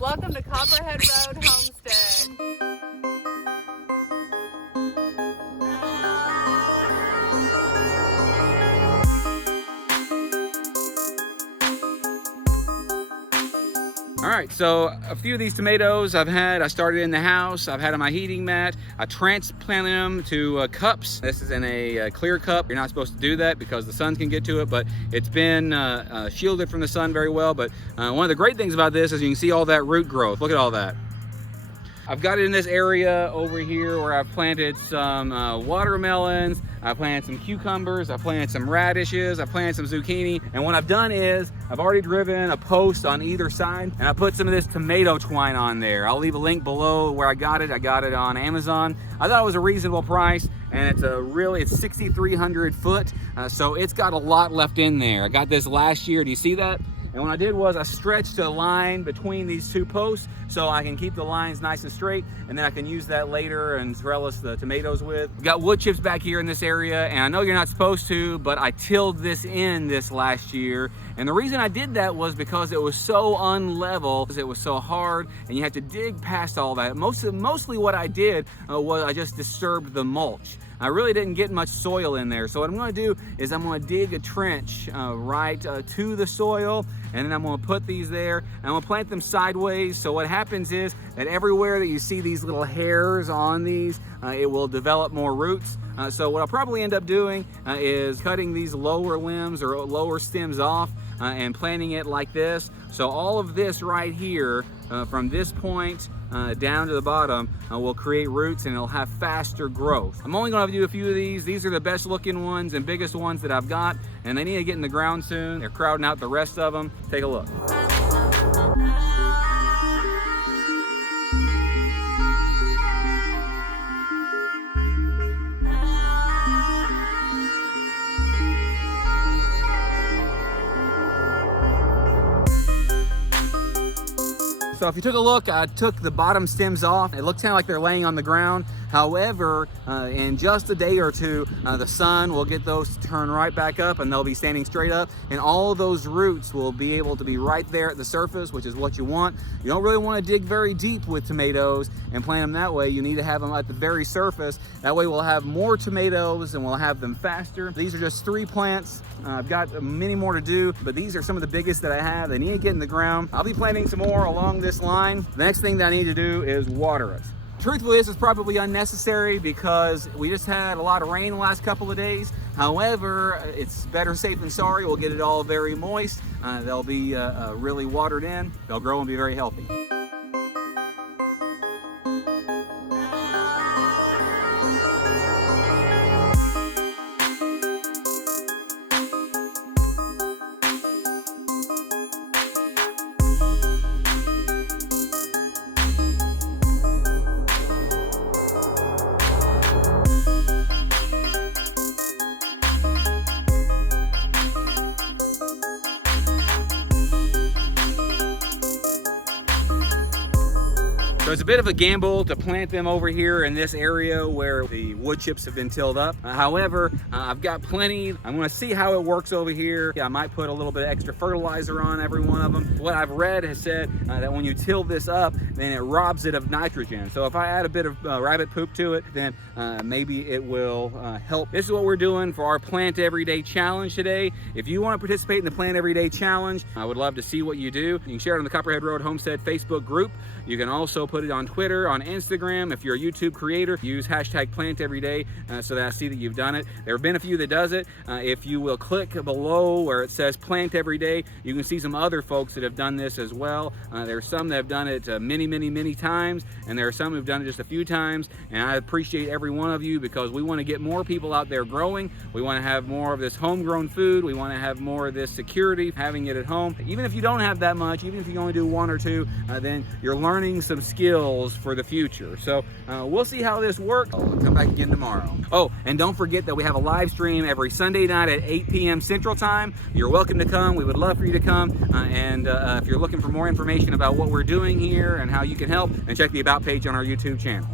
Welcome to Copperhead Road Homestead. All right, so a few of these tomatoes I started in the house. I've had on my heating mat. I transplanted them to cups. This is in a clear cup. You're not supposed to do that because the sun can get to it, but it's been shielded from the sun very well. But one of the great things about this is you can see all that root growth. Look at all that. I've got it in this area over here where I've planted some watermelons, I planted some cucumbers, I planted some radishes, I planted some zucchini, and what I've done is I've already driven a post on either side and I put some of this tomato twine on there. I'll leave a link below where I got it. I got it on Amazon. I thought it was a reasonable price, and it's 6,300 foot, so it's got a lot left in there. I got this last year. Do you see that? And what I did was I stretched a line between these two posts so I can keep the lines nice and straight, and then I can use that later and trellis the tomatoes with. We've got wood chips back here in this area, and I know you're not supposed to, but I tilled this in this last year. And the reason I did that was because it was so unlevel, it was so hard, and you had to dig past all that. Mostly what I did was I just disturbed the mulch. I really didn't get much soil in there. So what I'm gonna do is I'm gonna dig a trench right to the soil, and then I'm gonna put these there, and I'm gonna plant them sideways. So what happens is that everywhere that you see these little hairs on these, it will develop more roots. So what I'll probably end up doing is cutting these lower limbs or lower stems off and planting it like this. So all of this right here, from this point down to the bottom, will create roots, and it'll have faster growth. I'm only gonna do a few of these. These are the best looking ones and biggest ones that I've got, and they need to get in the ground soon. They're crowding out the rest of them. Take a look. So if you took a look, I took the bottom stems off. It looks kind of like they're laying on the ground. However, in just a day or two, the sun will get those to turn right back up, and they'll be standing straight up, and all of those roots will be able to be right there at the surface, which is what you want. You don't really want to dig very deep with tomatoes and plant them that way. You need to have them at the very surface. That way we'll have more tomatoes and we'll have them faster. These are just 3 plants. I've got many more to do, but these are some of the biggest that I have. They need to get in the ground. I'll be planting some more along this line. The next thing that I need to do is water it. Truthfully, this is probably unnecessary because we just had a lot of rain the last couple of days. However, it's better safe than sorry. We'll get it all very moist. They'll be really watered in. They'll grow and be very healthy. So it's a bit of a gamble to plant them over here in this area where the wood chips have been tilled up. However, I've got plenty. I'm gonna see how it works over here. I might put a little bit of extra fertilizer on every one of them. What I've read has said that when you till this up, then it robs it of nitrogen. So if I add a bit of rabbit poop to it, then maybe it will help. This is what we're doing for our Plant Everyday Challenge today. If you wanna participate in the Plant Everyday Challenge, I would love to see what you do. You can share it on the Copperhead Road Homestead Facebook group. You can also put it on Twitter, on Instagram. If you're a YouTube creator, use hashtag planteveryday so that I see that you've done it. There have been a few that does it. If you will click below where it says Plant Every Day, you can see some other folks that have done this as well. There are some that have done it many times, and there are some who've done it just a few times, and I appreciate every one of you because we want to get more people out there growing. We want to have more of this homegrown food. We want to have more of this security, having it at home. Even if you don't have that much, even if you only do 1 or 2, then you're learning some skills for the future. So we'll see how this works. I'll come back again tomorrow. Oh, and don't forget that we have a live stream every Sunday night at 8 p.m. Central Time. You're welcome to come. We would love for you to come. And if you're looking for more information about what we're doing here and how you can help, then check the About page on our YouTube channel.